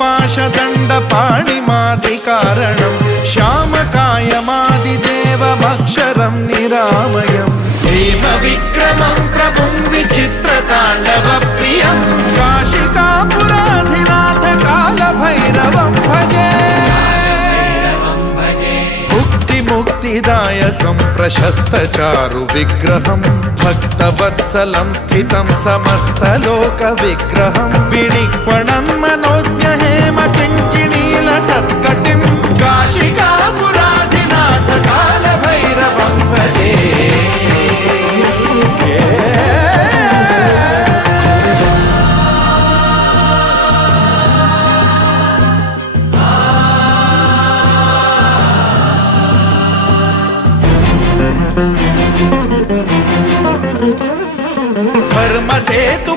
पाशदण्डपाणिमादिकारणं श्यामकायमादिदेवमक्षरं निरामयं हेमविक्रमं प्रभुं विचित्रताण्डवप्रियं काशिकापुराधिनाथ कालभैरवं भजे मुक्तिदायकं प्रशस्तचारु विग्रहं भक्तवत्सलं स्थितं समस्तलोकविग्रहं विनिक्वणं मनोज्ञहेमकिङ्किणीलसत्कटिं काशिकापुराधिनाथ कालभैरवं भजे धर्मसेतु